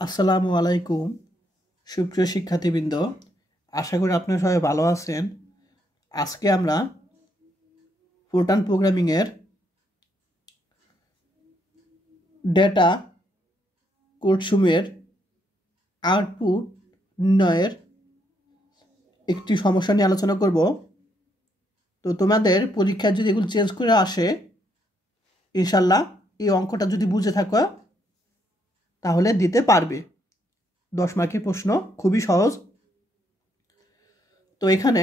আসসালামু আলাইকুম সুপ্রিয় শিক্ষার্থীবৃন্দ, আশা করি আপনারা সবাই ভালো আছেন। আজকে আমরা ফোরটান প্রোগ্রামিংয়ের ডেটা কোডসমূহের আউটপুট নির্ণয়ের একটি সমস্যা নিয়ে আলোচনা করব। তো তোমাদের পরীক্ষায় যদি এগুলো চেঞ্জ করে আসে, ইনশাল্লাহ এই অঙ্কটা যদি বুঝে থাকো তাহলে দিতে পারবে। 10 মার্কের প্রশ্ন, খুবই সহজ। তো এখানে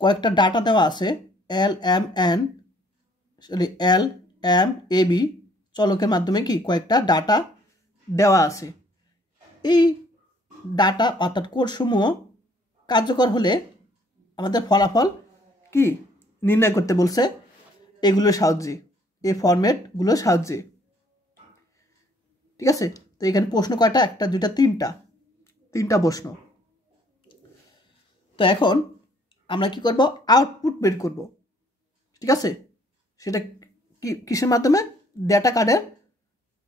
কয়েকটা ডাটা দেওয়া আছে, এল এম এ বি চলকের মাধ্যমে কয়েকটা ডাটা দেওয়া আছে। এই ডাটা অর্থাৎ কোডসমূহ কার্যকর হলে আমাদের ফলাফল কি নির্ণয় করতে বলছে, এগুলোর সাহায্যে, এই ফরম্যাটগুলোর সাহায্যে। ঠিক আছে, তো এখানে প্রশ্ন কয়টা? একটা, দুইটা, তিনটা প্রশ্ন। তো এখন আমরা কি করব? আউটপুট বের করব। ঠিক আছে, সেটা কিসের মাধ্যমে? ডেটা কার্ডের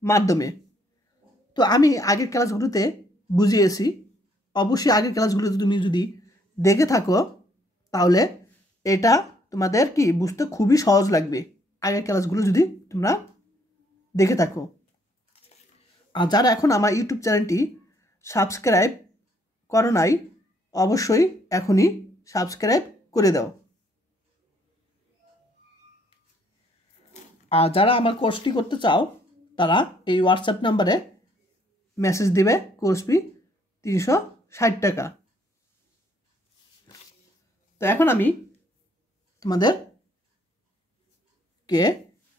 মাধ্যমে। তো আমি আগের ক্লাসগুলোতে বুঝিয়েছি, অবশ্যই আগের ক্লাসগুলো তুমি যদি দেখে থাকো তাহলে এটা তোমাদের বুঝতে খুবই সহজ লাগবে, আগের ক্লাসগুলো যদি তোমরা দেখে থাকো। আর যারা এখন আমার ইউটিউব চ্যানেলটি সাবস্ক্রাইব করো নাই, অবশ্যই এখনই সাবস্ক্রাইব করে দাও। আর যারা আমার কোর্সটি করতে চাও তারা এই হোয়াটসঅ্যাপ নাম্বারে মেসেজ দিবে, কোর্স ফি 360 টাকা। তো এখন আমি তোমাদেরকে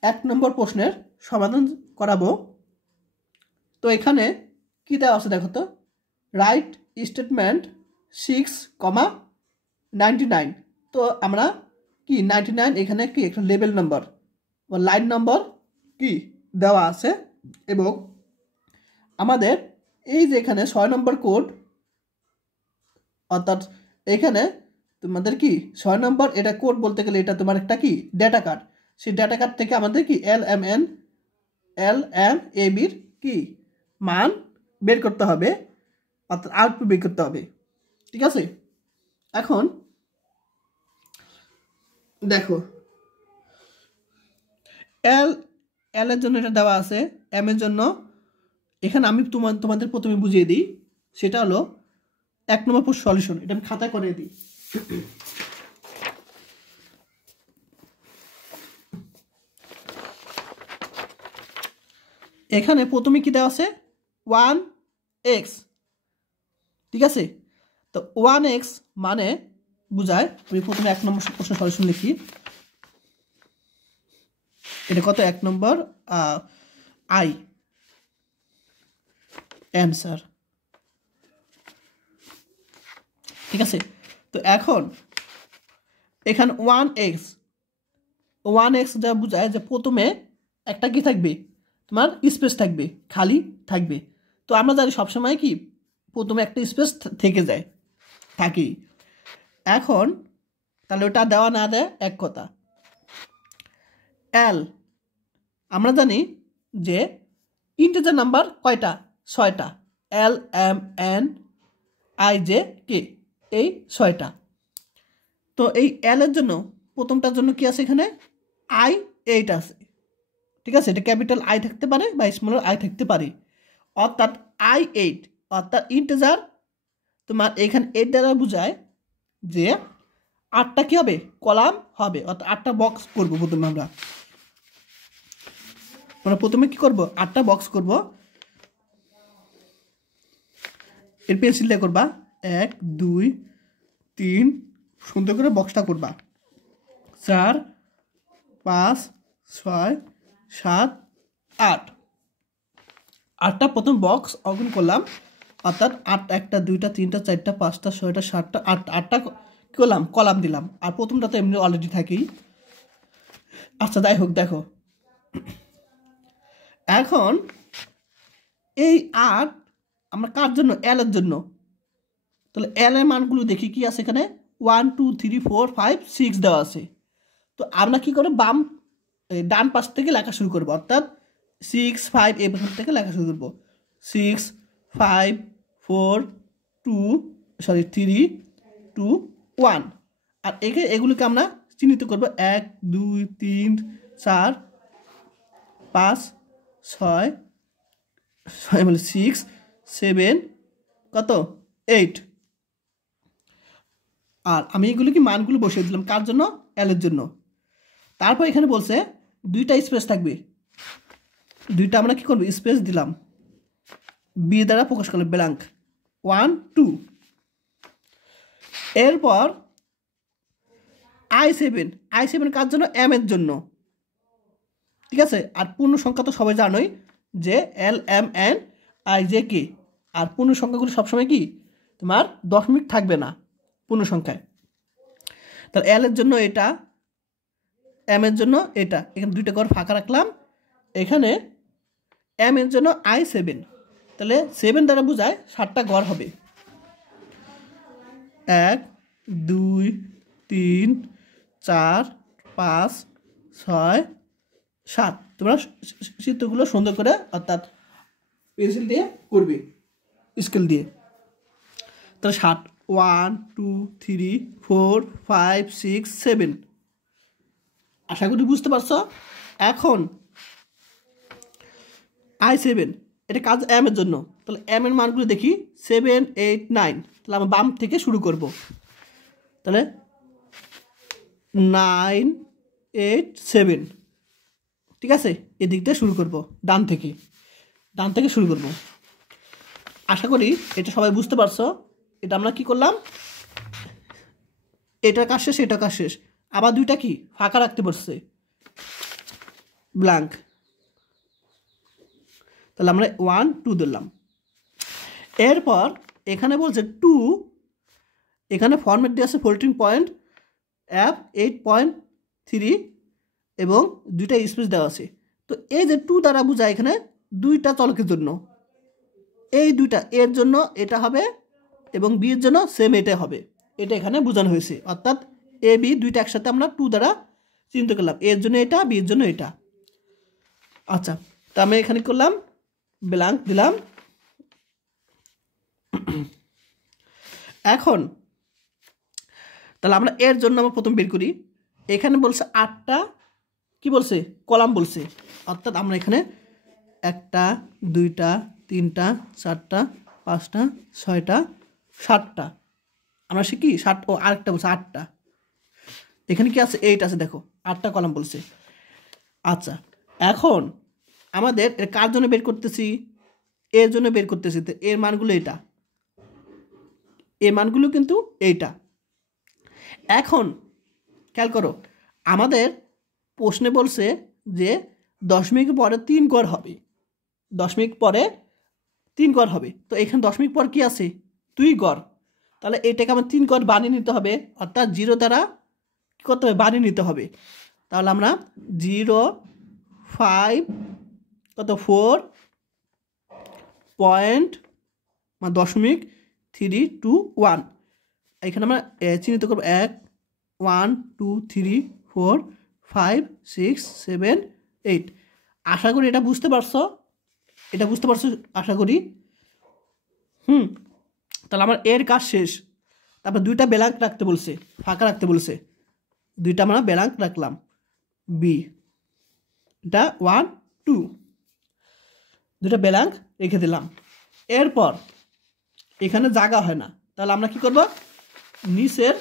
1 নম্বর প্রশ্নের সমাধান করাবো। তো এখানে কি দেওয়া আছে দেখো তো, রাইট স্টেটমেন্ট 6,99। তো আমরা 99 এখানে একটা লেভেল নাম্বার বা লাইন নাম্বার দেওয়া আছে, এবং আমাদের এই যে এখানে 6 নম্বর কোড, অর্থাৎ এখানে তোমাদের 6 নম্বর, এটা কোড বলতে গেলে এটা তোমার একটা ডেটা কার্ড। সেই ডেটা কার্ড থেকে আমাদের এল এম এ বির মান বের করতে হবে, অর্থাৎ আউটপুট বের করতে হবে। ঠিক আছে, এখন দেখো এল এর জন্য এটা দেওয়া আছে, এম এর জন্য এখানে আমি তোমাদের প্রথমে বুঝিয়ে দিই। সেটা হলো 1 নম্বর সলিউশন। এটা আমি খাতায় করে দিই। এখানে প্রথমে কি দেওয়া আছে? 1x। ঠিক আছে, তো 1x মানে বুঝায়, আমি প্রথমে 1 নম্বর প্রশ্ন সলিউশন লিখি। এটা কত? 1 নম্বর আই অ্যান্সার। ঠিক আছে, তো এখন এখানে 1x যা বুঝায় যে প্রথমে একটা থাকবে, তোমার স্পেস থাকবে, খালি থাকবে। তো আমরা জানি সবসময় প্রথমে একটা স্পেস থেকে যায়, থাকেই। এখন তাহলে ওটা দেওয়া না দেয় এক কথা। এল আমরা জানি যে ইন্টিজার নাম্বার কয়টা? 6টা। L M N I J K, এই 6টা। তো এই এল এর জন্য প্রথমটার জন্য কি আছে? এখানে i8 আছে। ঠিক আছে, এটা ক্যাপিটাল আই থাকতে পারে বা স্মল আই থাকতে পারে, অর্থাৎ i8 অর্থাৎ ইন্টিজার। তোমার এখানে 8 দ্বারা বোঝায় যে 8টা কি হবে? কলাম হবে, অর্থাৎ 8টা বক্স করবো প্রথমে আমরা। প্রথমে কি করব? 8টা বক্স করব। এর পেন্সিল দিয়ে করবা 1 2 3, সুন্দর করে বক্সটা করবা। 4 5 6 7 8, 8টা প্রথম বক্স অঙ্কন করলাম, অর্থাৎ 8 1টা 2টা 3টা 4টা 5টা 6টা 7টা 8টা করলাম, কলাম দিলাম। আর প্রথমটা তো এমনি অলরেডি থাকেই। আচ্ছা, যাই হোক, দেখো এখন এই 8 আমরা কার জন্য? এল এর জন্য। তাহলে এল এর মানগুলো দেখি কি আছে এখানে। 1 2 3 4 5 6 দেওয়া আছে। তো আমরা কি করে ডান পাশ থেকে লেখা শুরু করবো, অর্থাৎ 6 5 এখান থেকে লেখা শুরু করবো 6 5 4 2 সরি 3 2 1 আর এগুলোকে আমরা চিহ্নিত করবো 1 2 3 4 5 6 বলে 6 7 কত 8 আর আমি এগুলোকে মানগুলো বসিয়ে দিলাম কার জন্য এল এর জন্য তারপর এখানে বলছে দুইটা স্পেস থাকবে দুইটা আমরা কি করব স্পেস দিলাম বি দ্বারা প্রকাশ করলাম ব্ল্যাঙ্ক 1 2 এরপর i7 কার জন্য এম এর জন্য ঠিক আছে আর পূর্ণ সংখ্যা তো সবাই জানোই যে L M N I J K আর পূর্ণ সংখ্যাগুলো সবসময় কি তোমার দশমিক থাকবে না পূর্ণ সংখ্যায় তাহলে এল এর জন্য এটা এম এর জন্য এটা এখানে দুইটা ঘর ফাঁকা রাখলাম এখানে এম এর জন্য i7 তাহলে 7 দ্বারা বোঝায় 7টা ঘর হবে 1 2 3 4 5 6 7 তোমরা চিত্রগুলো সুন্দর করে অর্থাৎ পেন্সিল দিয়ে করবে স্কেল দিয়ে তাহলে 7 1 2 3 4 5 6 7 আশা করি বুঝতে পারছো এখন i7 এটা কাজ এম এর জন্য তাহলে এম এর মানগুলো দেখি 7 8 9 তাহলে আমরা বাম থেকে শুরু করব তাহলে 9 8 7 ঠিক আছে এদিক দিয়ে শুরু করব ডান থেকে শুরু করব আশা করি এটা সবাই বুঝতে পারছো এটা আমরা কি করলাম এটার কাজ শেষ এটার কাজ শেষ আবার দুইটা কি ফাঁকা রাখতে পারছে ব্ল্যাঙ্ক তাহলে আমরা 1 2 দিলাম এরপর এখানে বলছে 2 এখানে ফরম্যাট দিয়ে আছে ফ্লোটিং পয়েন্ট f 8.3 এবং দুইটা স্পেস দেওয়া আছে তো এই যে 2 দ্বারা বোঝায় এখানে দুইটা চলকের জন্য এই দুইটা এর জন্য এটা হবে এবং বি এর জন্য সেম এটা হবে এটা এখানে বোঝানো হয়েছে অর্থাৎ এ বি দুইটা একসাথে আমরা 2 দ্বারা চিহ্নিত করলাম এর জন্য এটা বি এর জন্য এটা আচ্ছা তা আমি এখানে করলাম ব্ল্যাঙ্ক দিলাম এখন তাহলে আমরা এর জন্য আমরা প্রথম বের করি এখানে বলছে 8টা কি বলছে কলাম বলছে অর্থাৎ আমরা এখানে 1টা 2টা 3টা 4টা 5টা 6টা 7টা আমরা শিখি 7 ও আরেকটা বলছে 8টা এখানে কি আছে 8 আছে দেখো 8টা কলাম বলছে আচ্ছা এখন আমাদের এর কার জন্য বের করতেছি এর জন্য বের করতেছি তো এর মানগুলো এটা এর মানগুলো কিন্তু এইটা এখন খেয়াল করো আমাদের প্রশ্নে বলছে যে দশমিক পরে 3 ঘর হবে দশমিক পরে 3 ঘর হবে তো এখানে দশমিক পর কি আছে 2 ঘর তাহলে এটাকে আমার 3 ঘর বানিয়ে নিতে হবে অর্থাৎ 0 দ্বারা কি করতে হবে বানিয়ে নিতে হবে তাহলে আমরা 0 5 কত 4 পয়েন্ট মানে দশমিক 3 2 1 এখানে আমরা চিহ্নিত করব 1 1 2 3 4 5 6 7 8 আশা করি এটা বুঝতে পারছো আশা করি তাহলে আমার এর কাজ শেষ তারপর দুইটা ব্ল্যাঙ্ক রাখতে বলছে ফাঁকা রাখতে বলছে দুইটা আমরা ব্ল্যাঙ্ক রাখলাম বি এটা 1 2 দুইটা ব্ল্যাঙ্ক রেখে দিলাম এরপর এখানে জায়গা হয় না তাহলে আমরা কি করব নিচের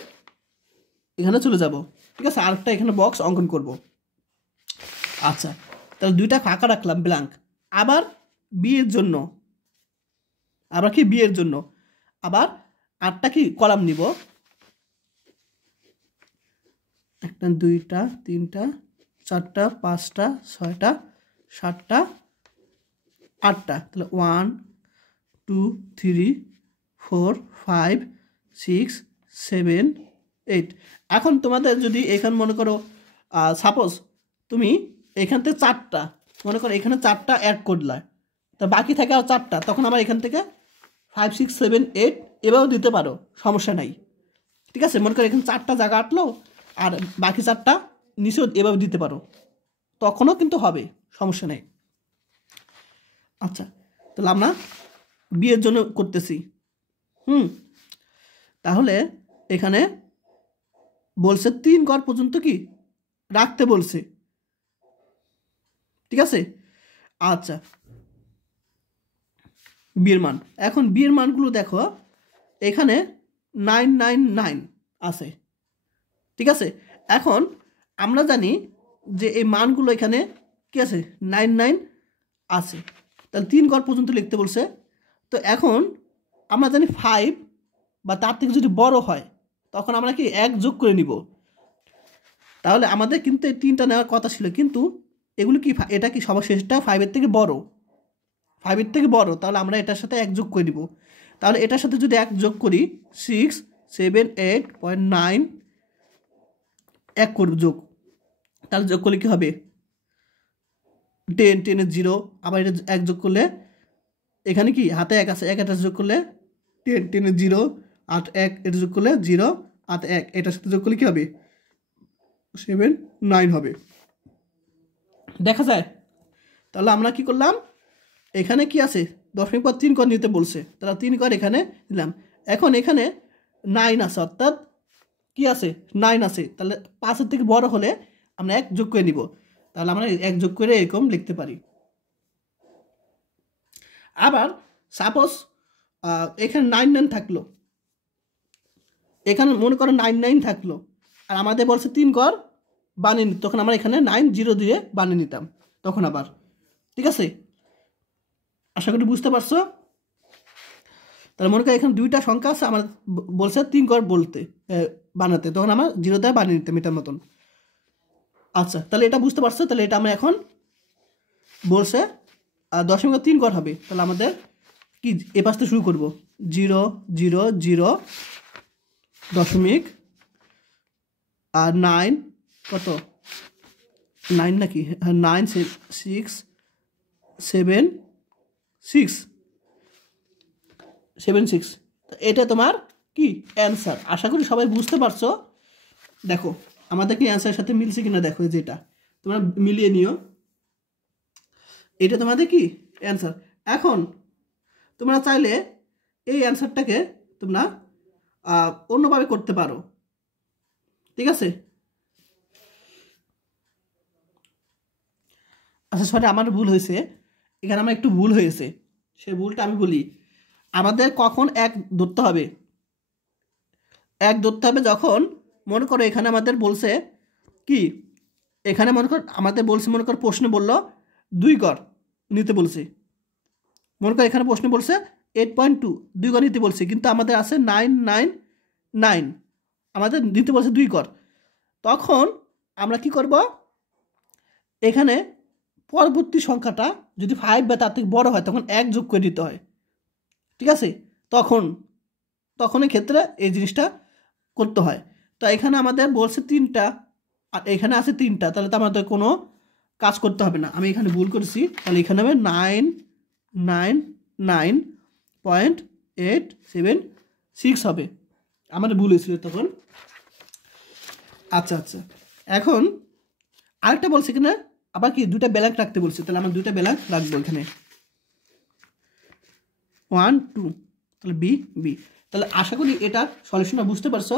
এখানে চলে যাব ঠিক আছে আরেকটা এখানে বক্স অঙ্কন করব আচ্ছা তাহলে দুইটা ফাঁকা রাখলাম ব্ল্যাঙ্ক আবার বি এর জন্য আবার কি বি এর জন্য আবার 8টা কি কলাম নিব 1টা 2টা 3টা 4টা 5টা 6টা 7টা 8টা তাহলে 1 2 3 4 5 6 7 8 এখন তোমাদের যদি এখানে মনে করো সাপোজ তুমি এখান থেকে 4টা মনে করো এখানে 4টা অ্যাড করলা তা বাকি থাকে আর 4টা তখন আবার এখান থেকে 5 6 7 8 এভাবেও দিতে পারো সমস্যা নাই ঠিক আছে মনে করো এখানে 4টা জায়গা আটলো আর বাকি 4টা নিচেও এভাবে দিতে পারো তখনও কিন্তু হবে সমস্যা নেই আচ্ছা, তাহলে আমরা বিয়ের জন্য করতেছি। তাহলে এখানে বলছে 3 ঘর পর্যন্ত কি রাখতে বলছে, ঠিক আছে। আচ্ছা, বিয়ের মান, এখন বিয়ের মানগুলো দেখো এখানে 999 আছে, ঠিক আছে। এখন আমরা জানি যে এই মানগুলো এখানে কি আছে 99 আছে, তাহলে 3 ঘর পর্যন্ত লিখতে বলছে। তো এখন আমরা জানি 5 বা তার থেকে যদি বড় হয় তখন আমরা কি 1 যোগ করে নিব। তাহলে আমাদের কিন্তু এই 3টা নেওয়ার কথা ছিল, কিন্তু এগুলো কি এটা কি সর্বশেষটা 5-এর থেকে বড়, 5-এর থেকে বড়, তাহলে আমরা এটার সাথে 1 যোগ করে দিব। তাহলে এটার সাথে যদি 1 যোগ করি 678.9 1 করব যোগ, তাহলে যোগ করলে কি হবে 10, 10 এর 0, আবার এটা 1 যোগ করলে এখানে কি হাতে 1 আছে, 1 এটা যোগ করলে 10, 10 এর 0, 8 1 এটা যোগ করলে 0, 8 1 এটার সাথে যোগ করলে কি হবে 7 9 হবে, দেখা যায়। তাহলে আমরা কি করলাম, এখানে কি আছে 0.3 ঘর নিতে বলছে, তাহলে 3 ঘর এখানে দিলাম। এখন এখানে 9 আছে, অর্থাৎ কি আছে 9 আছে, তাহলে 5-এর থেকে বড় হলে আমরা 1 যোগ করে নিব, তাহলে আমরা 1 যোগ করে এরকম লিখতে পারি। আবার সাপোজ এখানে 99 থাকলো, এখানে মনে করো 99 থাকলো, আর আমাদের বলছে 3 ঘর বানিয়ে নিত, তখন আমরা এখানে 90 দিয়ে বানিয়ে নিতাম তখন আবার, ঠিক আছে। আশা করি বুঝতে পারছো। তাহলে মনে করো এখানে 2টা সংখ্যা আছে, আমার বলছে 3 ঘর বলতে বানাতে, তখন আমরা 0 দিয়ে বানিয়ে নিতাম এটার মতন। আচ্ছা, তাহলে এটা বুঝতে পারছো। তাহলে এটা আমরা এখন বলছে 0.3 ঘর হবে, তাহলে আমাদের কি এ পাশ থেকে শুরু করবো 0 0 0 দশমিক আর 9 কত 9 নাকি 9 6 7 6 7 6, এটা তোমার কি অ্যান্সার। আশা করি সবাই বুঝতে পারছো। দেখো আমাদের কি অ্যান্সারের সাথে মিলছে কিনা দেখো, যেটা তোমরা মিলিয়ে নিও, এটা তোমাদের কি অ্যান্সার। এখন তোমরা চাইলে এই অ্যান্সারটাকে তোমরা অন্যভাবে করতে পারো, ঠিক আছে। আচ্ছা সরি, আমার ভুল হয়েছে, এখানে আমার একটু ভুল হয়েছে, সেই ভুলটা আমি বলি। আমাদের কখন 1 ধরতে হবে, 1 ধরতে হবে যখন মনে করো এখানে আমাদের বলছে কি, এখানে মনে কর আমাদের বলছে, মনে কর প্রশ্ন বললো 2 ঘর নিতে বলছে, মনে কর এখানে প্রশ্ন বলছে 8.2 2 ঘর নিতে বলছে, কিন্তু আমাদের আছে 999, আমাদের নিতে বলছে 2 ঘর। তখন আমরা কি করব, এখানে পরবর্তী সংখ্যাটা যদি 5 বা তার থেকে বড় হয় তখন 1 যোগ করে দিতে হয়, ঠিক আছে। তখন এই ক্ষেত্রে এই জিনিসটা করতে হয়। তো এখানে আমাদের বলছে 3টা আর এখানে আছে 3টা, তাহলে তো আমাদের কোনো কাজ করতে হবে না, আমি এখানে ভুল করেছি, তাহলে এখানে হবে 999.876 হবে, আমাদের ভুল হয়েছিল তখন। আচ্ছা আচ্ছা, এখন আরেকটা বলছে কিনা আবার কি 2টা ব্যালান্স রাখতে বলছে, তাহলে আমরা 2টা ব্যালান্স রাখবো এখানে 1 2, তাহলে বি বি। তাহলে আশা করি এটা সলিউশনটা বুঝতে পারছো।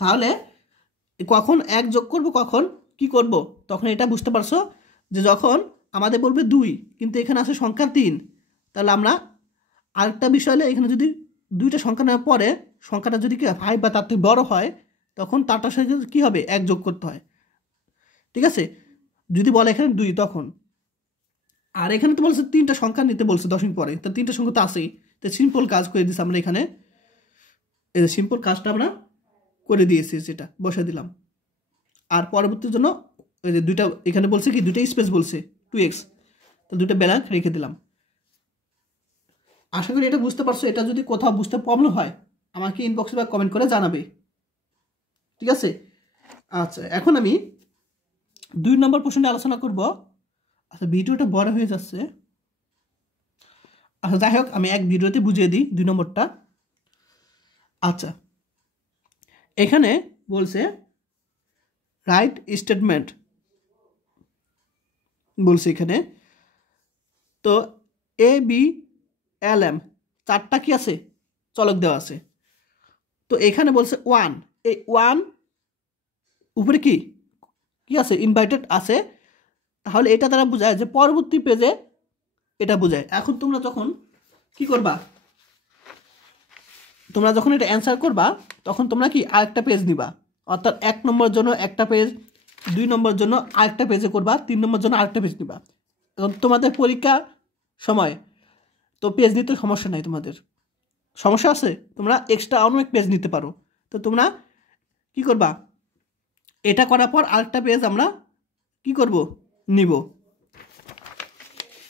তাহলে কখন 1 যোগ করব, কখন কি করব, তখন এটা বুঝতে পারছো যে যখন আমাদের বলবে 2 কিন্তু এখানে আছে সংখ্যা 3, তাহলে আমরা আরেকটা বিষয় হলে এখানে যদি 2টা সংখ্যা নেওয়ার পরে সংখ্যাটা যদি কি 5 বা তার থেকে বড় হয় তখন তারটার সাথে কী হবে 1 যোগ করতে হয়, ঠিক আছে। যদি বলে এখানে 2 তখন, আর এখানে তো বলছে 3টা সংখ্যা নিতে বলছে দশমিক পরে, তো 3টা সংখ্যা তো আসেই, তো সিম্পল কাজ করে দিচ্ছি আমরা এখানে, এই সিম্পল কাজটা আমরা করে দিয়েছি, সেটা বসে দিলাম। আর পরবর্তীর জন্য ওই যে 2টা এখানে বলছে কি 2টা স্পেস বলছে 2x, তো 2টা ব্যালান্স রেখে দিলাম। আশা করি এটা বুঝতে পারছো। এটা যদি কোথাও বুঝতে প্রবলেম হয় আমাকে ইনবক্সে বা কমেন্ট করে জানাবে, ঠিক আছে। আচ্ছা এখন আমি 2 নম্বর প্রশ্নে আলোচনা করব। আচ্ছা ভিডিওটা বড় হয়ে যাচ্ছে, আচ্ছা যাই হোক আমি এক ভিডিওতে বুঝিয়ে দিই 2 নম্বরটা। আচ্ছা এখানে বলছে রাইট স্টেটমেন্ট বলছে এখানে। তো এ বি এল এম চারটা কি আছে চলক দেওয়া আছে। তো এখানে বলছে ওয়ান, এই ওয়ান উপরে কি কি আছে ইনভাইটেড আছে, তাহলে এটা দ্বারা বোঝায় যে পরবর্তী পেজে এটা বোঝায়। এখন তোমরা যখন কি করবা, তোমরা যখন এটা অ্যান্সার করবা তখন তোমরা কি আরেকটা পেজ নিবা, অর্থাৎ 1 নম্বরের জন্য একটা পেজ, 2 নম্বরের জন্য আরেকটা পেজে করবা, 3 নম্বরের জন্য আরেকটা পেজ নিবা। এখন তোমাদের পরীক্ষা সময় তো পেজ নিতে সমস্যা নাই, তোমাদের সমস্যা আছে তোমরা এক্সট্রা অনেক পেজ নিতে পারো। তো তোমরা কি করবা, এটা করার পর আরেকটা পেজ আমরা কি করব নিব।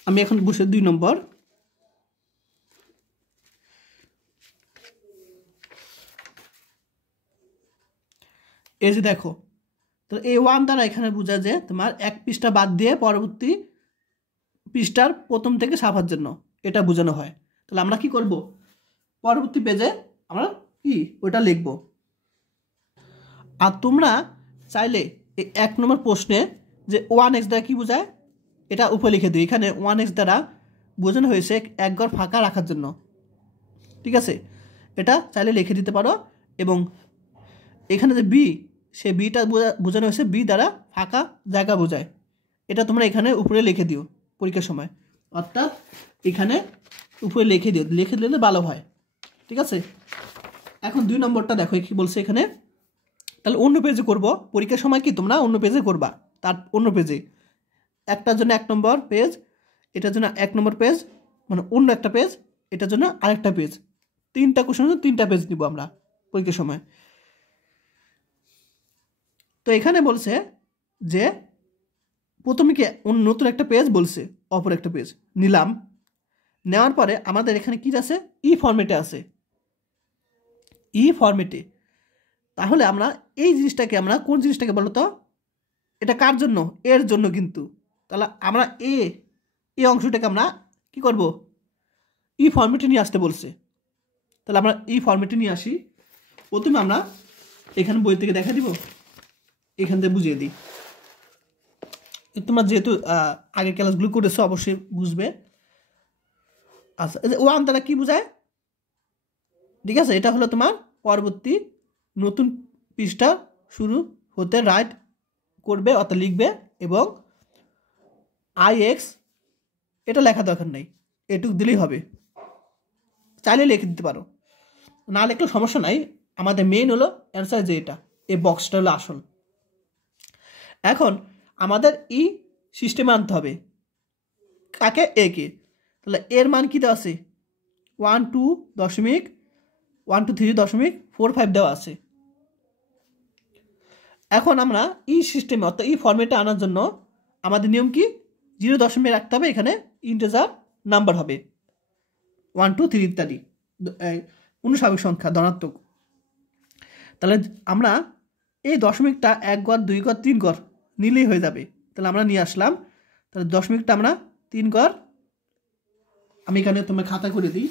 আমি এখন বসে 2 নম্বর, এই যে দেখো, তো এই ওয়ান দ্বারা এখানে বোঝা যে তোমার এক পৃষ্ঠা বাদ দিয়ে পরবর্তী পৃষ্ঠার প্রথম থেকে ছাপার জন্য এটা বোঝানো হয়। তাহলে আমরা কি করব, পরবর্তী পেজে আমরা কি ওটা লিখব। আর তোমরা চাইলে এই 1 নম্বর প্রশ্নে যে 1x দ্বারা কি বোঝায় এটা উপরে লিখে দিই। এখানে 1x দ্বারা বোঝানো হয়েছে এক ঘর ফাঁকা রাখার জন্য, ঠিক আছে, এটা চাইলে লিখে দিতে পারো। এবং এখানে যে বি, সে বিটা বোঝানো হয়েছে বি দ্বারা ফাঁকা জায়গা বোঝায়, এটা তোমরা এখানে উপরে লিখে দিও পরীক্ষার সময়, অর্থাৎ এখানে উপরে লিখে দিও, লিখে দিলে ভালো হয়, ঠিক আছে। এখন 2 নম্বরটা দেখো কি বলছে এখানে, তাহলে অন্য পেজে করব পরীক্ষার সময়, কি তোমরা অন্য পেজে করবা, তার অন্য পেজে একটার জন্য 1 নম্বর পেজ, এটার জন্য 1 নম্বর পেজ, মানে অন্য একটা পেজ, এটার জন্য আরেকটা পেজ, 3টা কোশ্চেনের জন্য 3টা পেজ নিব আমরা পরীক্ষার সময়। তো এখানে বলছে যে প্রথমে কি নতুন একটা পেজ বলছে, অপর একটা পেজ নিলাম, নেওয়ার পরে আমাদের এখানে কি আছে ই ফরম্যাটে আছে, ই ফরম্যাটে। তাহলে আমরা এই জিনিসটাকে আমরা কোন জিনিসটাকে বলো তো, এটা কার জন্য, এর জন্য কিন্তু। তাহলে আমরা এই অংশটাকে আমরা কি করব, ই ফরম্যাটে নিয়ে আসতে বলছে। তাহলে আমরা ই ফরম্যাটে নিয়ে আসি। প্রথমে আমরা এখানে বই থেকে দেখা দিব, এখান থেকে বুঝিয়ে দিই। তোমরা যেহেতু আগের ক্লাসগুলো করেছো অবশ্যই বুঝবে। আচ্ছা, এই যে ওয়ান দ্বারা কি বোঝায়, ঠিক আছে, এটা হলো তোমার পরবর্তী নতুন পৃষ্ঠা শুরু হতে রাইট করবে অর্থাৎ লিখবে, এবং IX এটা লেখা দরকার নেই, এটুকু দিলেই হবে, চাইলে লিখে দিতে পারো, না লিখলেও সমস্যা নাই। আমাদের মেইন হলো অ্যান্সার যে এটা, এই বক্সটা হলো আসল। এখন আমাদের ই সিস্টেমে আনতে হবে কাকে, এ কে। তাহলে এর মান কি দেওয়া আছে 1.2.123.45 দেওয়া আছে। এখন আমরা ই সিস্টেমে অর্থাৎ ই ফরম্যাটে আনার জন্য আমাদের নিয়ম কি, 0 রাখতে হবে, এখানে ইন্টিজার নাম্বার হবে 1 2 3 ইত্যাদি, অনুস্বাভাবিক সংখ্যা ধনাত্মক। তাহলে আমরা এই দশমিকটা 1 ঘর 2 ঘর 3 ঘর নিলেই হয়ে যাবে। তাহলে আমরা নিয়ে আসলাম, তাহলে দশমিকটা আমরা 3 ঘর, আমি এখানে তোমার খাতা করে দিই।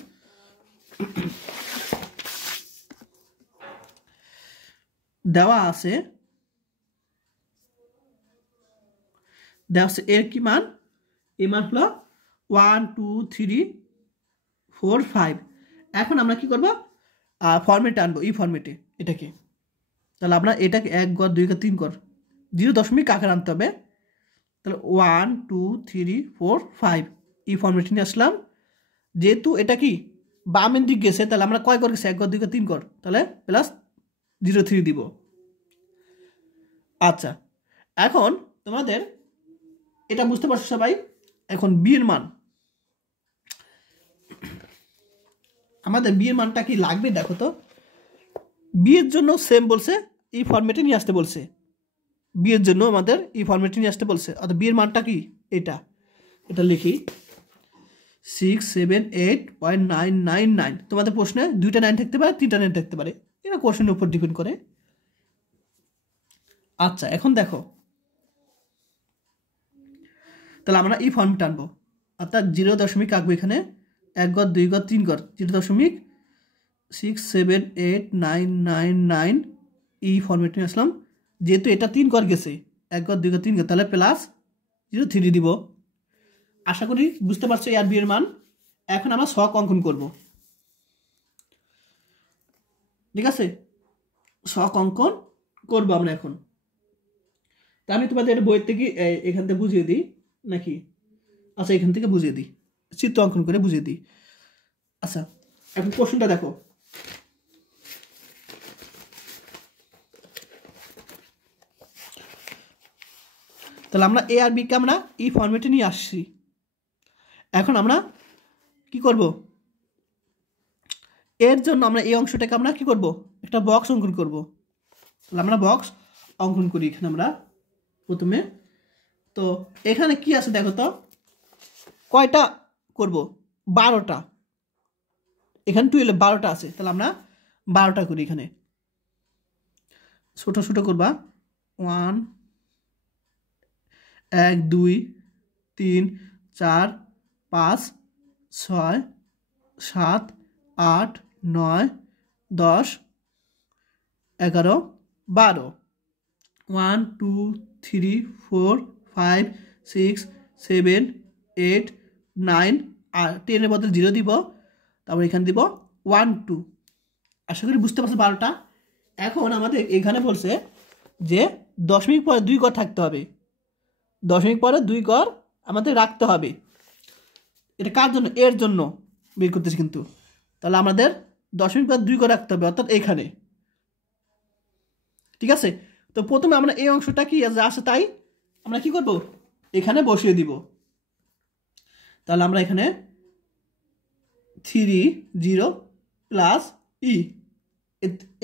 দেওয়া আছে এর কি মান, এই মান হলো 1 2 3 4 5। এখন আমরা কি করব, ফরম্যাটে আনবো, ই ফরম্যাটে এটাকে। তাহলে আমরা এটাকে 1 ঘর 2 ঘর 3 ঘর 0 আকারে আনতে হবে। তাহলে 1 2 3 4 5 ই ফরম্যাটে নিয়ে আসলাম। যেহেতু এটা কি বামের দিক গেছে, তাহলে আমরা কয় ঘর গেছে, 1 ঘর 2 ঘর 3 ঘর, তাহলে প্লাস 0.3 দিব। আচ্ছা, এখন তোমাদের এটা বুঝতে পারছো সবাই। এখন বিয়ের মান, আমাদের বিয়ের মানটা কি লাগবে দেখো তো, বিয়ের জন্য সেম বলছে, এই ফরম্যাটে নিয়ে আসতে বলছে, বিয়ের জন্য আমাদের এই ফরম্যাটে নিয়ে আসতে বলছে, অর্থাৎ বিয়ের মানটা কি এটা লিখি 678.999। তোমাদের প্রশ্নে 2টা 9 থাকতে পারে, 3টা 9 থাকতে পারে, এটা কোশ্চেনের উপর ডিপেন্ড করে। আচ্ছা, এখন দেখো, তাহলে আমরা এই ফর্মটা আনবো, অর্থাৎ 0 আঁকবো এখানে, 1 ঘর 2 ঘর 3 ঘর 0.6789999 এই ফর্মেট নিয়ে আসলাম। যেহেতু এটা 3 ঘর গেছে, 1 ঘর 2 ঘর 3 ঘর, তাহলে প্লাস 0.3 দিব। আশা করি বুঝতে পারছো এ আর বি এর মান। এখন আমরা ছক অঙ্কন করব, ঠিক আছে? ছক অঙ্কন করবো আমরা এখন। তা আমি তোমাদের এটা বইয়ের থেকে এখান থেকে বুঝিয়ে দিই নাকি? আচ্ছা, এখান থেকে বুঝিয়ে দিই, চিত্র অঙ্কন করে বুঝিয়ে দিই। আচ্ছা, এখন কোশ্চেনটা দেখো। তাহলে আমরা এ আর বি কে আমরা এই ফরম্যাটে নিয়ে আসছি। এখন আমরা কি করব, এর জন্য আমরা এই অংশটাকে আমরা কি করব, একটা বক্স অঙ্কন করব। তাহলে আমরা বক্স অঙ্কন করি এখানে আমরা প্রথমে। তো এখানে কি আছে দেখো তো, কয়টা করব, 12টা। এখানে 12 12টা আছে, তাহলে আমরা 12টা করি। এখানে ছোট ছোট করবা, 1 1 2 3 4 5 6 7 8 9 10 11 12, 1 2 3 4 5 6 7 8 9, আর 10-এর বদলে 0 দিব, তারপর এখানে দিব 1 2। আশা করি বুঝতে পারছো 12টা। এখন আমাদের এখানে বলছে যে দশমিক পরে 2 ঘর থাকতে হবে, দশমিক পরে 2 ঘর আমাদের রাখতে হবে। এটা কার জন্য, এর জন্য বের করতেছি কিন্তু। তাহলে আমাদের দশমিক পরে 2 ঘর রাখতে হবে, অর্থাৎ এখানে, ঠিক আছে? তো প্রথমে আমরা এই অংশটা কি আছে তাই আমরা কি করব, এখানে বসিয়ে দিব। তাহলে আমরা এখানে 3 0 প্লাস ই,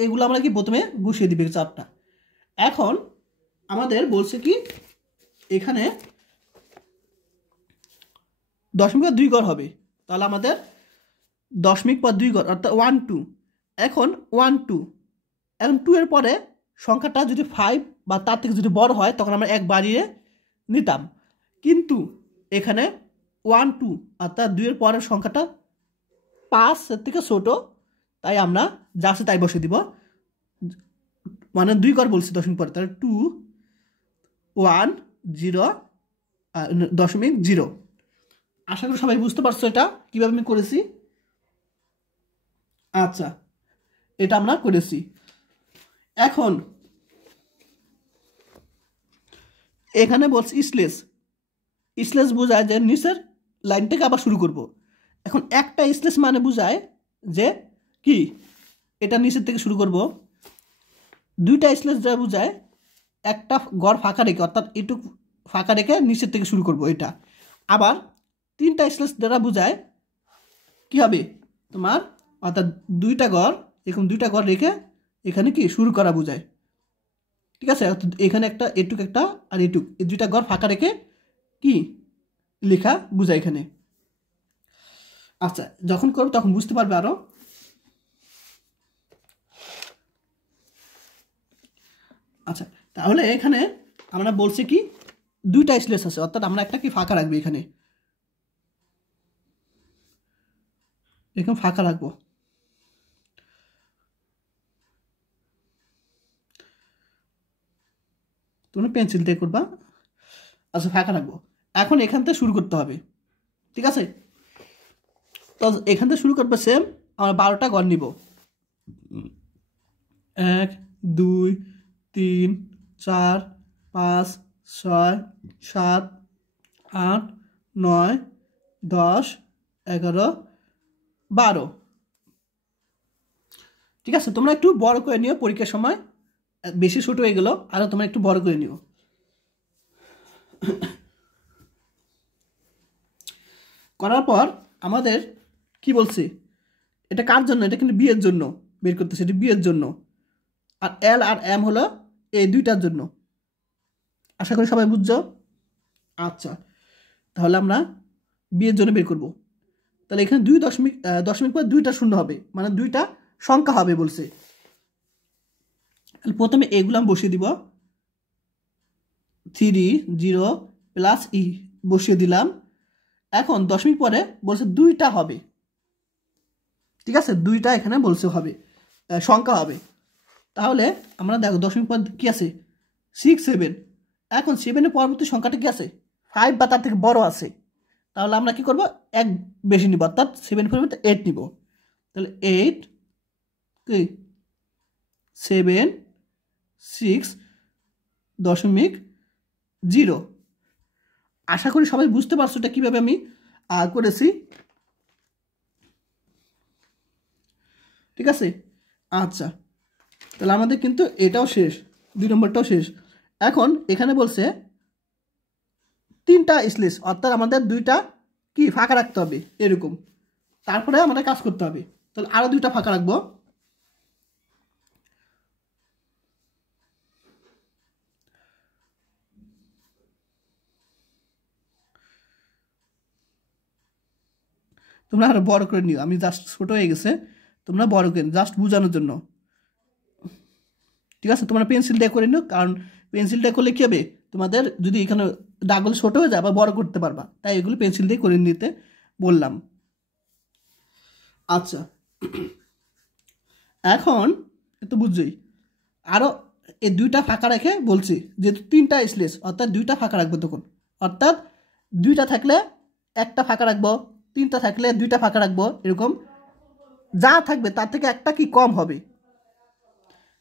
এগুলো আমরা কি প্রথমে বসিয়ে দিবে 4টা। এখন আমাদের বলছে কি এখানে দশমিক পর 2 ঘর হবে, তাহলে আমাদের দশমিক পর 2 ঘর অর্থাৎ 1 2। এখন 1 2, এখন 2 এর পরে সংখ্যাটা যদি 5 বা তার থেকে যদি বড় হয় তখন আমরা 1 বাড়িয়ে নিতাম, কিন্তু এখানে 1 2 অর্থাৎ 2 এর পরের সংখ্যাটা 5 এর থেকে ছোট, তাই আমরা যা আছে তাই বসে দিব। মানে 2 ঘর বলছি দশমিক পরে, তাহলে 2 1 0 দশমিক 0। আশা করি সবাই বুঝতে পারছো এটা কিভাবে আমি করেছি। আচ্ছা, এটা আমরা করেছি। এখন এখানে বলছি স্লেস, স্লেস বোঝায় যে নিচের লাইন থেকে আবার শুরু করব। এখন একটা স্লেস মানে বোঝায় যে কি এটা নিচের থেকে শুরু করব, 2টা স্লেস যা বোঝায় একটা ঘর ফাঁকা রেখে অর্থাৎ এটুকু ফাঁকা রেখে নিচের থেকে শুরু করব এটা। আবার 3টা স্লেস দ্বারা বোঝায় কি হবে তোমার, অর্থাৎ 2টা ঘর, এরকম 2টা ঘর রেখে এখানে কি শুরু করা বোঝায়, ঠিক আছে? এখানে একটা এটুক একটা আর এটুক, এই 2টা ঘর ফাঁকা রেখে কি লেখা বোঝায় এখানে। আচ্ছা, যখন করব তখন বুঝতে পারবে আরো। আচ্ছা, তাহলে এখানে আমরা বলছি কি 2টা স্লেস আছে, অর্থাৎ আমরা একটা কি ফাঁকা রাখবো, এখানে এরকম ফাঁকা রাখবো। তোমরা পেন্সিল দিয়ে করবা। আচ্ছা, ফাঁকা রাখবো। এখন এখান থেকে শুরু করতে হবে, ঠিক আছে? তো এখান থেকে শুরু করবো, সেম আমরা 12টা ঘর নিব, 1 2 3 4 5 6 7 8 9 10 11 12, ঠিক আছে? তোমরা একটু বড় করে নিও, পরীক্ষার সময় বেশি ছোট হয়ে গেল, আরো তোমরা একটু বড় করে নিও। করার পর আমাদের কি বলছে, এটা কার জন্য, এটা কিন্তু বিয়ের জন্য বের করতেছে, এটা বিয়ের জন্য। আর এল আর এম হলো এই 2টার জন্য। আশা করি সবাই বুঝছো। আচ্ছা, তাহলে আমরা বিয়ের জন্য বের করব। তাহলে এখানে 2 দশমিক পর 2টা শূন্য হবে, মানে 2টা সংখ্যা হবে বলছে। তাহলে প্রথমে এগুলো আমি বসিয়ে দিব, 3 0 প্লাস ই বসিয়ে দিলাম। এখন দশমিক পরে বলছে 2টা হবে, ঠিক আছে? 2টা এখানে বলছে হবে, সংখ্যা হবে। তাহলে আমরা দেখো দশমিক পর কি আছে, 6 7। এখন 7-এর পরবর্তী সংখ্যাটা কি আছে, 5 বা তার থেকে বড় আছে, তাহলে আমরা কি করব, এক বেশি নিব, অর্থাৎ 7 পরিবর্তে 8 নিব। তাহলে 8 কি 76.0। আশা করি সবাই বুঝতে পারছো এটা কীভাবে আমি করেছি, ঠিক আছে। আচ্ছা, তাহলে আমাদের কিন্তু এটাও শেষ, 2 নম্বরটাও শেষ। এখন এখানে বলছে 3টা স্লেস, অর্থাৎ আমাদের 2টা কি ফাঁকা রাখতে হবে এরকম, তারপরে আমাদের কাজ করতে হবে। তাহলে আরও 2টা ফাঁকা রাখবো। তোমরা আরো বড় করে নিও, আমি জাস্ট ছোট হয়ে গেছে, তোমরা বড় করে জাস্ট বোঝানোর জন্য, ঠিক আছে। তোমরা পেন্সিল দিয়ে করে নিও, কারণ পেন্সিলটা করলে কী হবে, তোমাদের যদি এখানে দাগগুলো ছোটো হয়ে যায় আবার বড় করতে পারবা, তাই এগুলো পেন্সিল দিয়ে করে নিতে বললাম। আচ্ছা, এখন তো বুঝছই, আরও এই 2টা ফাঁকা রেখে বলছি, যেহেতু 3টা স্লেস অর্থাৎ 2টা ফাঁকা রাখবো তখন, অর্থাৎ 2টা থাকলে 1টা ফাঁকা রাখবো, 3টা থাকলে 2টা ফাঁকা রাখবো, এরকম যা থাকবে তার থেকে একটা কি কম হবে।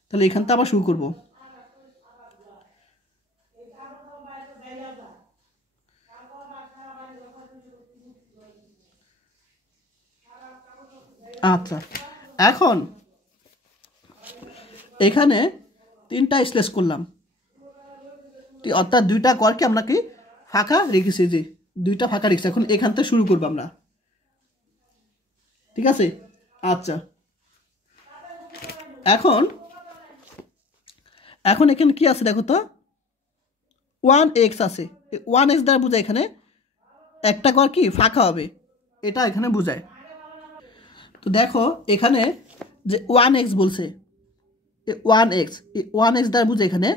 তাহলে এখান থেকে আবার শুরু করব। আচ্ছা, এখন এখানে 3টা স্লেস করলাম, অর্থাৎ 2টা ঘরকে আমরা কি ফাঁকা রেখেছি, যে 2টা ফাঁকা রেখেছি। এখন এখান থেকে শুরু করবো আমরা, ঠিক আছে। আচ্ছা, এখন এখানে কি আছে দেখো তো, 1x আছে, 1x দ্বারা বোঝায় এখানে একটা ঘর কি ফাঁকা হবে, এটা এখানে বোঝায়। তো দেখো এখানে যে 1x বলছে, 1x দ্বারা বুঝে এখানে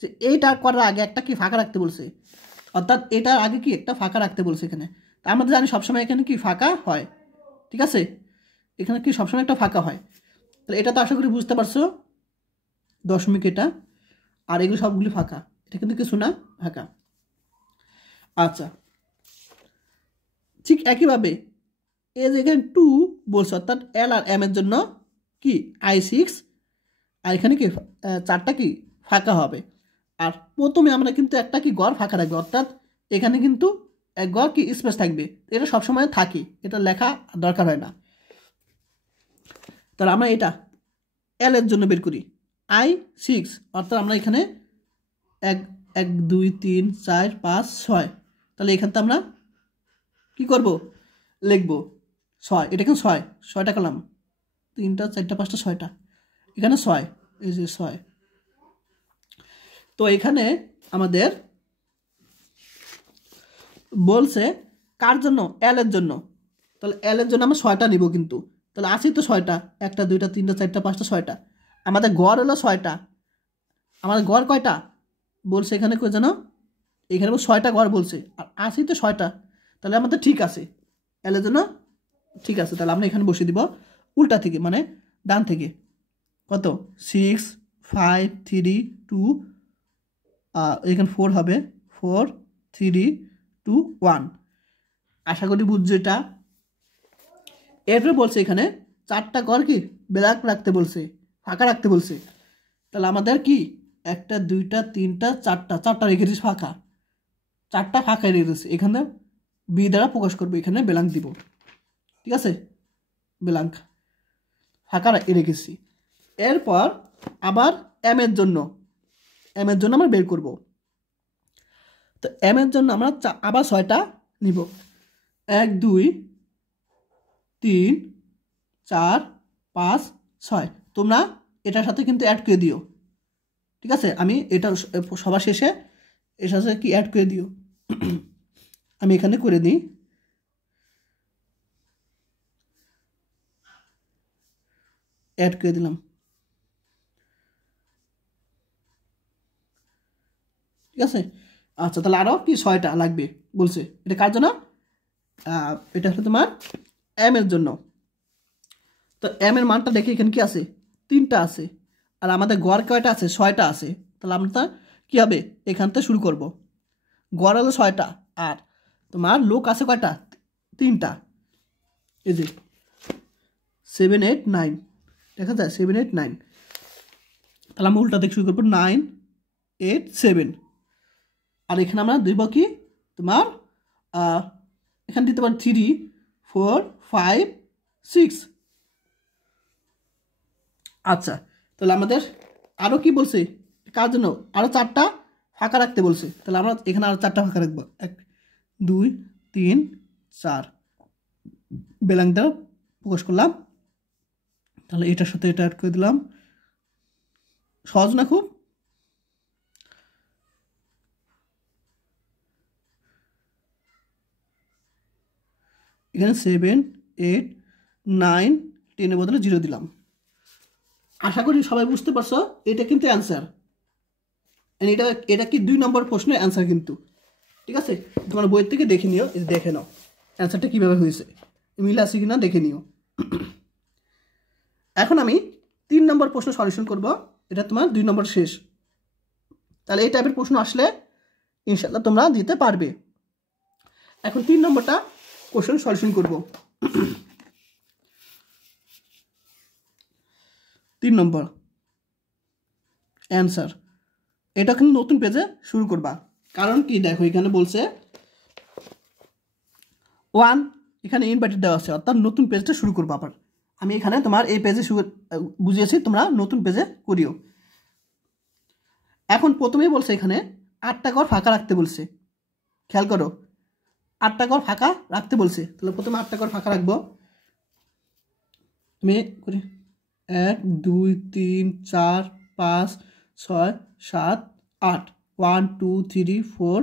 যে এইটা করার আগে একটা কি ফাঁকা রাখতে বলছে, অর্থাৎ এটার আগে কি একটা ফাঁকা রাখতে বলছে এখানে। তা আমরা জানি সবসময় এখানে কি ফাঁকা হয়, ঠিক আছে, এখানে কি সবসময় একটা ফাঁকা হয়। তাহলে এটা তো আশা করি বুঝতে পারছো, দশমিক এটা, আর এগুলো সবগুলি ফাঁকা, এটা কিন্তু কিছু না, ফাঁকা। আচ্ছা, ঠিক একইভাবে এই যে এখানে 2 বলছে, অর্থাৎ এল আর এম এর জন্য কি I6, আর এখানে কি 4টা কি ফাঁকা হবে। আর প্রথমে আমরা কিন্তু একটা কি ঘর ফাঁকা রাখবো, অর্থাৎ এখানে কিন্তু এক ঘর কি স্পেস থাকবে, এটা সবসময় থাকে, এটা লেখা দরকার হয় না। তাহলে আমরা এটা এল এর জন্য বের করি, I6, অর্থাৎ আমরা এখানে 1 1 2 3 4 5 6, তাহলে এখান থেকে আমরা কি করব, লিখবো 6, এটা কিন্তু 6টা কলাম, 3টা 4টা 5টা 6টা, এখানে 6, এই যে 6। তো এখানে আমাদের বলছে কার জন্য, এল এর জন্য, তাহলে এল এর জন্য আমরা 6টা নিব কিন্তু, তাহলে আসি তো 6টা, 1টা 2টা 3টা 4টা 5টা 6টা, আমাদের গড় হলো 6টা। আমাদের গড় কয়টা বলছে এখানে, কই জানো, এখানে 6টা গড় বলছে, আর আসি তো 6টা, তাহলে আমাদের ঠিক আছে, এল এর জন্য ঠিক আছে। তাহলে আমরা এখানে বসিয়ে দিব উল্টা থেকে, মানে ডান থেকে, কত 6 5 3 2, এখানে 4 হবে, 4 3 2 1। আশা করি বুঝছো এটা। এরপরে বলছে এখানে 4টা ঘর কি ব্ল্যাক রাখতে বলছে, ফাঁকা রাখতে বলছে। তাহলে আমাদের কি 1টা 2টা 3টা 4টা রেখেছিস ফাঁকা, 4টা ফাঁকা রেখেছি, এখানে বি দ্বারা প্রকাশ করবো, এখানে ব্ল্যাঙ্ক দিব, ঠিক আছে, ব্ল্যাঙ্ক ফাঁকা রেখেছি। এরপর আবার এম এর জন্য আমরা বের করব। তো এম এর জন্য আমরা আবার 6টা নিব, 1 2 3 4 5 6, তোমরা এটার সাথে কিন্তু অ্যাড করে দিও, ঠিক আছে। আমি এটা সবার শেষে এর সাথে কি অ্যাড করে দিও, আমি এখানে করে দিই, অ্যাড করে দিলাম, ঠিক আছে। আচ্ছা, তাহলে আরও কি 6টা লাগবে বলছে, এটা কার জন্য, এটা হলো তোমার এম এর জন্য। তো এম এর মানটা দেখে এখানে কি আছে, 3টা আছে, আর আমাদের গড় কয়টা আছে, 6টা আছে। তাহলে আমরা কি হবে, এখান থেকে শুরু করব, গড় হলো 6টা, আর তোমার লোক আছে কয়টা? 3টা। এই যে 7 8 9 দেখা যায় 7 8 9। তাহলে আমরা উল্টা থেকে শুরু করবো 9 8 7। আর এখানে আমরা দিব কি তোমার এখানে দিতে পারি 3 4 5 6। আচ্ছা, তাহলে আমাদের আরও কি বলছে কার জন্য? আরও 4টা ফাঁকা রাখতে বলছে। তাহলে আমরা এখানে আরও 4টা ফাঁকা রাখবো। 1 2 3 4 বেলাংটা প্রকাশ করলাম। তাহলে এটার সাথে এটা অ্যাড করে দিলাম। সহজ না খুব? এখানে 7 8 9 10-এর বদলে 0 দিলাম। আশা করি সবাই বুঝতে পারছো। এটা কিন্তু অ্যান্সার। এটা কি 2 নম্বর প্রশ্নের অ্যান্সার কিন্তু। ঠিক আছে, তোমার বই থেকে দেখে নিও, দেখে নাও অ্যান্সারটা কীভাবে হয়েছে, মিল আছে কিনা দেখে নিও। এখন আমি 3 নম্বর প্রশ্ন সলিউশন করব। এটা তোমার 2 নম্বর শেষ। তাহলে এই টাইপের প্রশ্ন আসলে ইনশাল্লাহ তোমরা দিতে পারবে। এখন 3 নম্বরটা কোশ্চেন সলিউশন করব। 3 নম্বর অ্যান্সার। এটা কিন্তু নতুন পেজে শুরু করবা। কারণ কি দেখো এখানে বলছে 1 এখানে ইনভার্টেড দেওয়া আছে, অর্থাৎ নতুন পেজটা শুরু করবো। আবার আমি এখানে তোমার এই পেজে বুঝিয়েছি, তোমরা নতুন পেজে করিও। এখন প্রথমেই বলছে এখানে 8টা ঘর ফাঁকা রাখতে বলছে। খেয়াল করো, 8টা ঘর ফাঁকা রাখতে বলছে। তাহলে প্রথমে 8টা ঘর ফাঁকা রাখবো। আমি করি 1 2 3 4 5 6 7 8 1 2 3 4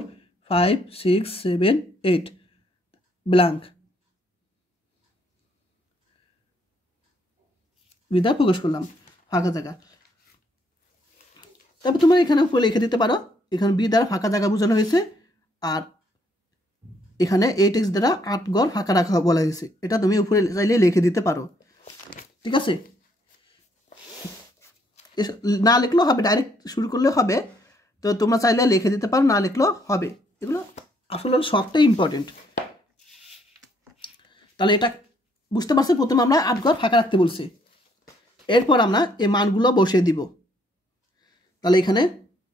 5 6 7 8 ব্ল্যাঙ্ক বিদা প্রকাশ করলাম ফাঁকা জায়গা। তারপর তোমরা এখানে উপরে লিখে দিতে পারো, এখানে বি দ্বারা ফাঁকা জায়গা বোঝানো হয়েছে, আর এখানে 8x দ্বারা 8 ঘর ফাঁকা রাখা বলা হয়েছে। এটা তুমি উপরে চাইলে লিখে দিতে পারো। ঠিক আছে, না লিখলেও হবে, ডাইরেক্ট শুরু করলেও হবে। তো তোমরা চাইলে লিখে দিতে পারো, না লিখলেও হবে। এগুলো আসলে সবটাই ইম্পর্টেন্ট। তাহলে এটা বুঝতে পারছো, প্রথমে আমরা 8 ঘর ফাঁকা রাখতে বলছি। এরপর আমরা এই মানগুলো বসিয়ে দিব। তাহলে এখানে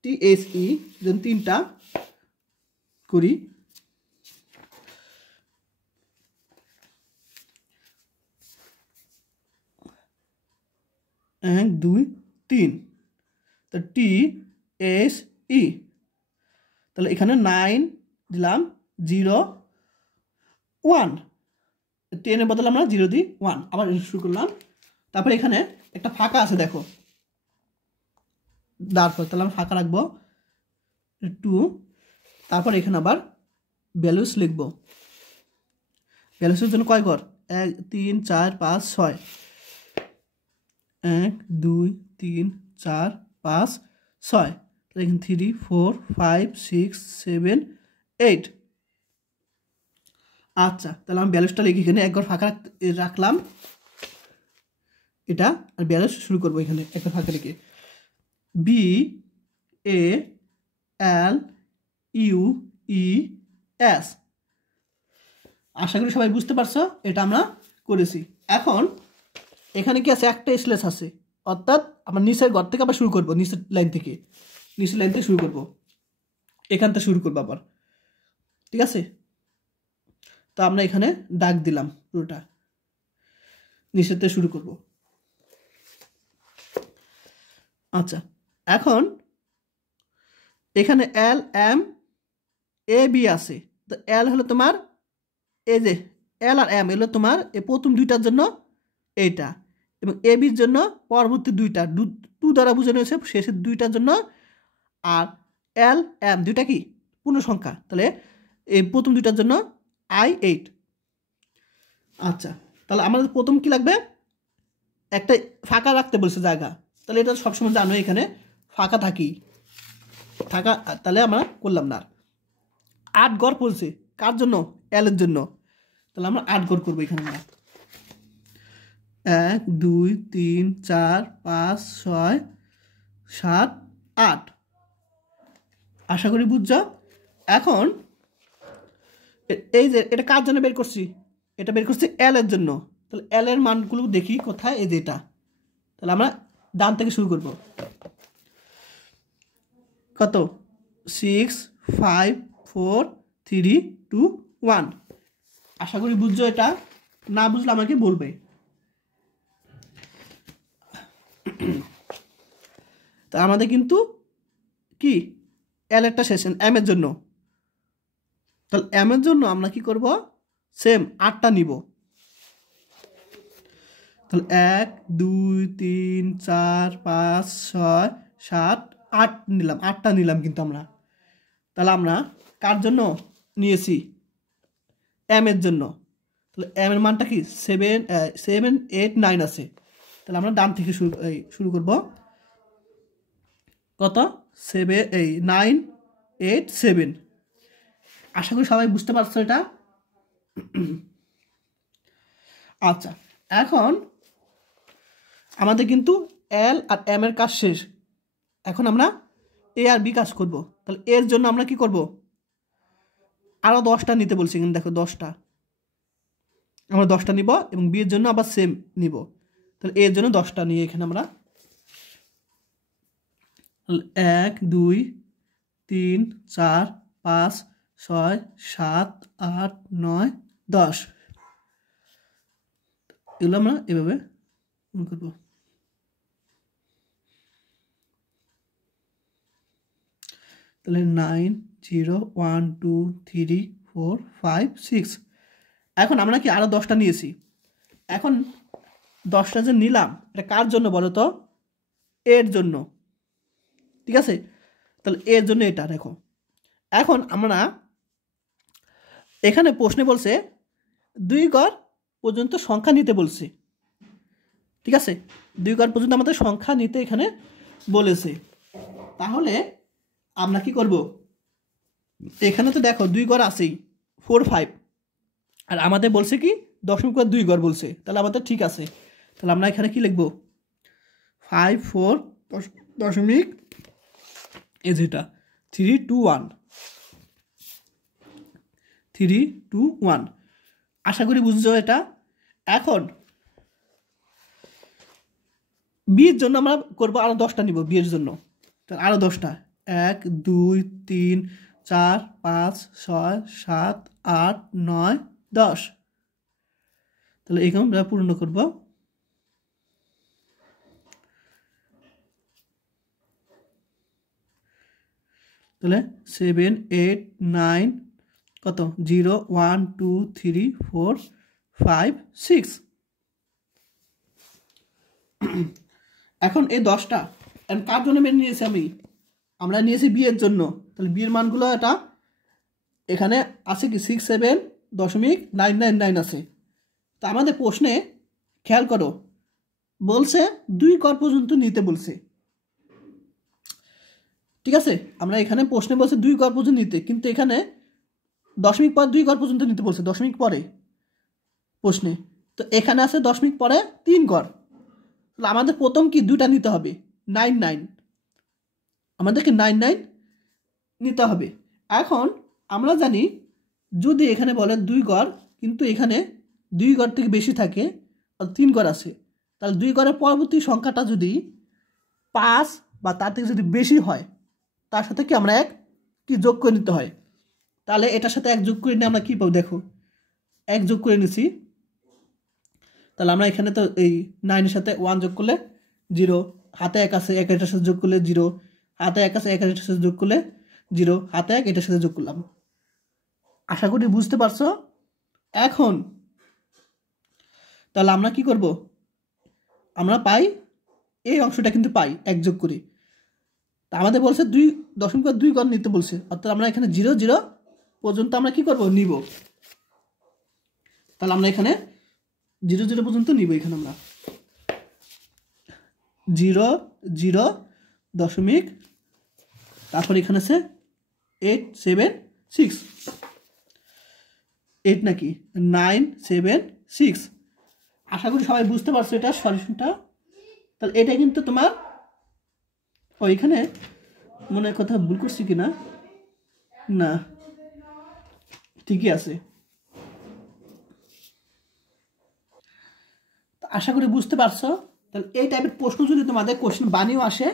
TSE যেন 3টা করি, 1 2 3। তো TSE তাহলে এখানে 9 দিলাম 0 1, 10-এর বদলে আমরা 0 দিই 1। আবার শুরু করলাম। তারপরে এখানে একটা ফাঁকা আছে দেখো, তারপর তাহলে আমরা ফাঁকা রাখবো 2। তারপর এখানে আবার ভ্যালুস লিখব। ভ্যালুসের জন্য কয় ঘর? 1 3 4 5 6। 1 2 3 4 5 6। তাহলে এখানে 3 4 5 6 7 8। আচ্ছা, তাহলে আমি ব্যালেন্সটা লিখি এখানে 1 ঘর ফাঁকা রাখলাম এটা, আর ব্যালেন্স শুরু করবো এখানে 1 ঘর ফাঁকা রেখে। BALUES। আশা করি সবাই বুঝতে পারছো, এটা আমরা করেছি। এখন এখানে কি আছে? একটা স্ল্যাশ আছে, অর্থাৎ আমরা নিচের ঘর থেকে আবার শুরু করবো, নিচের লাইন থেকে শুরু করবো, এখান থেকে শুরু করবো আবার। ঠিক আছে, তো আমরা এখানে দাগ দিলাম, পুরোটা নিচের থেকে শুরু করব। আচ্ছা, এখন এখানে LMAB আছে। তো L হলো তোমার এই যে L আর M হলো তোমার এই প্রথম 2টার জন্য এইটা, এবং ABর জন্য পরবর্তী 2টা 2 দ্বারা বোঝানো হয়েছে শেষের 2টার জন্য। আর LM 2টা কি পূর্ণ সংখ্যা, তাহলে এই প্রথম 2টার জন্য I8। আচ্ছা, তাহলে আমাদের প্রথম কি লাগবে? একটা ফাঁকা রাখতে বলছে জায়গা। তাহলে এটা সবসময় জানো এখানে ফাঁকা থাকা, তাহলে আমরা করলাম না। 8 ঘর বলছে কার জন্য? L এর জন্য। তাহলে আমরা 8 ঘর করবো এখানে। আমরা 1 2 3 4 5 6 7 8। আশা করি বুঝছো। এখন এই যে এটা কার জন্য বের করছি, এটা বের করছি এল এর জন্য। তাহলে এল এর মানগুলো দেখি কোথায়, এই যে এটা। তাহলে আমরা ডান থেকে শুরু করব। কত? 6 5 4 3 2 1। আশা করি বুঝছো, এটা না বুঝলে আমাকে বলবে। তা আমাদের কিন্তু কি এল একটা শেষ, এম এর জন্য। তাহলে এম এর জন্য আমরা কি করব, সেম 8টা নিব। তাহলে 1 2 3 4 5 6 7 8 নিলাম, 8টা নিলাম কিন্তু আমরা। তাহলে আমরা কার জন্য নিয়েছি, এম এর জন্য। তাহলে এম এর মানটা কি 7 7 8 9 আছে। তাহলে আমরা ডান থেকে শুরু করব। কত? 7 এই 9 8 7। আশা করি সবাই বুঝতে পারছো এটা। আচ্ছা, এখন আমাদের কিন্তু এল আর এম এর কাজ শেষ। এখন আমরা এ আর বি কাজ করব। তাহলে এর জন্য আমরা কি করব, আরও 10টা নিতে বলছি, কিন্তু দেখো 10টা, আমরা 10টা নিব এবং বি এর জন্য আবার সেম নিব। তাহলে এর জন্য 10টা নিয়ে এখানে আমরা 1 2 3 4 5 6 7 8 9 10, এগুলো আমরা এভাবে করব। তাহলে 9 0 1 2 3 4 5 6। এখন আমরা কি আরও 10টা নিয়েছি। এখন 10টা যে নিলাম, এটা কার জন্য বলো তো, এর জন্য। ঠিক আছে, তাহলে এর জন্য এটা দেখো। এখন আমরা এখানে প্রশ্নে বলছে 2 ঘর পর্যন্ত সংখ্যা নিতে বলছে। ঠিক আছে, 2 ঘর পর্যন্ত আমাদের সংখ্যা নিতে এখানে বলেছে। তাহলে আমরা কি করব, এখানে তো দেখো 2 ঘর আছেই, 4 5, আর আমাদের বলছে কি 2 ঘর বলছে। তাহলে আমাদের ঠিক আছে। তাহলে আমরা এখানে কি লিখব, 5 4 দশমিক এই যেটা 3 2 1 3 2 1। আশা করি বুঝছো এটা। এখন বিয়ের জন্য আমরা করবো আরও 10টা নিব বিয়ের জন্য। তাহলে আরও 10টা, 1 2 3 4 5 6 7 8 9 10। তাহলে এখানে আমরা পূর্ণ করব। তাহলে 7 8 9 কত, 0 1 2 3 4 5 6। এখন এই 10টা কার জন্য মেনে নিয়েছি আমরা নিয়েছি বিয়ের জন্য। তাহলে বিয়ের মানগুলো এটা এখানে আছে কি 67.999 আছে। তো আমাদের প্রশ্নে খেয়াল করো, বলছে 2 ঘর পর্যন্ত নিতে বলছে। ঠিক আছে, আমরা এখানে প্রশ্নে বলছে 2 ঘর পর্যন্ত নিতে, কিন্তু এখানে দশমিক পরে 2 ঘর পর্যন্ত নিতে বলছে, দশমিক পরে প্রশ্নে। তো এখানে আছে দশমিক পরে 3 ঘর। তাহলে আমাদের প্রথম কি 2টা নিতে হবে, 9 9, আমাদেরকে 9 9 নিতে হবে। এখন আমরা জানি যদি এখানে বলে 2 ঘর, কিন্তু এখানে 2 ঘর থেকে বেশি থাকে আর 3 ঘর আছে, তাহলে 2 ঘরের পরবর্তী সংখ্যাটা যদি 5 বা তার থেকে যদি বেশি হয়, তার সাথে কি আমরা কি যোগ করে নিতে হয়। তাহলে এটার সাথে 1 যোগ করে নিয়ে আমরা কী পাবো, দেখো 1 যোগ করে নিছি। তাহলে আমরা এখানে তো এই 9 এর সাথে 1 যোগ করলে 0, হাতে 1 আছে, 1 এটার সাথে যোগ করলে 0, হাতে 1 আছে, 1 এটার সাথে যোগ করলে 0, হাতে 1 এটার সাথে যোগ করলাম। আশা করি বুঝতে পারছো। এখন তাহলে আমরা কি করব, আমরা পাই এই অংশটা কিন্তু পাই 1 যোগ করি। তা আমাদের বলছে 2.2 ঘর নিতে বলছে, অর্থাৎ আমরা এখানে 0 0 পর্যন্ত আমরা কি করব, নিব। তাহলে আমরা এখানে 0 0 পর্যন্ত নিব। এখানে আমরা 0 0 দশমিক, তারপর এখানে আছে 8 7 6, 8 নাকি 9 7 6। আশা করি সবাই বুঝতে পারছো এটা সলিউশনটা। তাহলে এটা কিন্তু তোমার ওইখানে মনে কথা ভুল করছি কিনা, না ঠিকই আছে। আশা করি বুঝতে পারছো। তাহলে এই টাইপের প্রশ্ন যদি তোমাদের কোশ্চেন বানিয়েও আসে,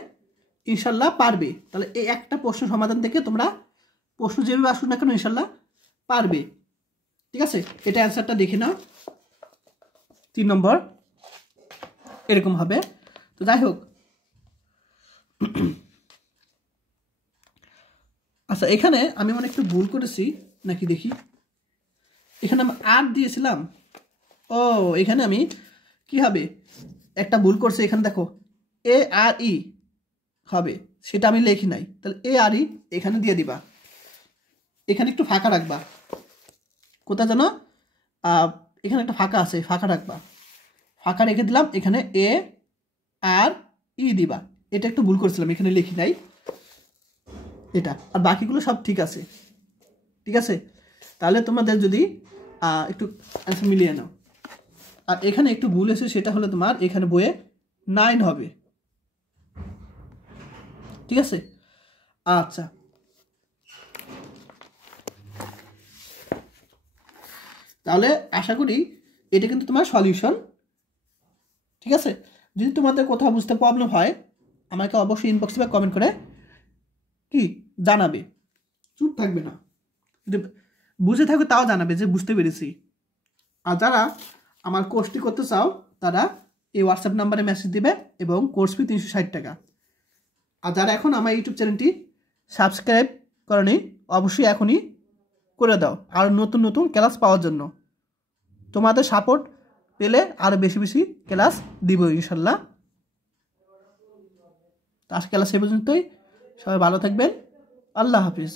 ইনশাল্লাহ পারবে। তাহলে এই একটা প্রশ্ন সমাধান থেকে তোমরা প্রশ্ন যেভাবে আসুক না কেন ইনশাল্লাহ পারবে। ঠিক আছে, এটা অ্যান্সারটা দেখে নাও। 3 নম্বর এরকম হবে। তো যাই হোক, আচ্ছা এখানে আমি মনে একটু ভুল করেছি নাকি দেখি। এখানে আমি 8 দিয়েছিলাম। ও এখানে আমি কি হবে একটা ভুল করছি। এখানে দেখো এ আর ই হবে, সেটা আমি লিখি নাই। তাহলে এ আর ই এখানে দিয়ে দিবা, এখানে একটু ফাঁকা রাখবা। কোথায় জানো, এখানে একটা ফাঁকা আছে, ফাঁকা রাখবা। ফাঁকা রেখে দিলাম, এখানে এ আর ই দিবা। এটা একটু ভুল করেছিলাম, এখানে লিখি নাই এটা। আর বাকিগুলো সব ঠিক আছে। ঠিক আছে, তাহলে তোমাদের যদি একটু অ্যান্সার মিলিয়ে নাও। আর এখানে একটু ভুল এসে, সেটা হলো তোমার এখানে বইয়ে 9 হবে। ঠিক আছে, আচ্ছা তাহলে আশা করি এটা কিন্তু তোমার সলিউশন। ঠিক আছে, যদি তোমাদের কোথাও বুঝতে প্রবলেম হয় আমাকে অবশ্যই ইনবক্সে বা কমেন্ট করে কি জানাবে, চুপ থাকবে না। যদি বুঝে থাকবে তাও জানাবে যে বুঝতে পেরেছি। আর যারা আমার কোর্সটি করতে চাও তারা এই হোয়াটসঅ্যাপ নাম্বারে মেসেজ দিবে এবং কোর্স ফি 360 টাকা। আর যারা এখন আমার ইউটিউব চ্যানেলটি সাবস্ক্রাইব করেনি অবশ্যই এখনই করে দাও, আর নতুন নতুন ক্লাস পাওয়ার জন্য। তোমাদের সাপোর্ট পেলে আরও বেশি বেশি ক্লাস দিব ইনশাল্লাহ। তো আজকে ক্লাস এই পর্যন্তই। সবাই ভালো থাকবেন। আল্লাহ হাফিজ।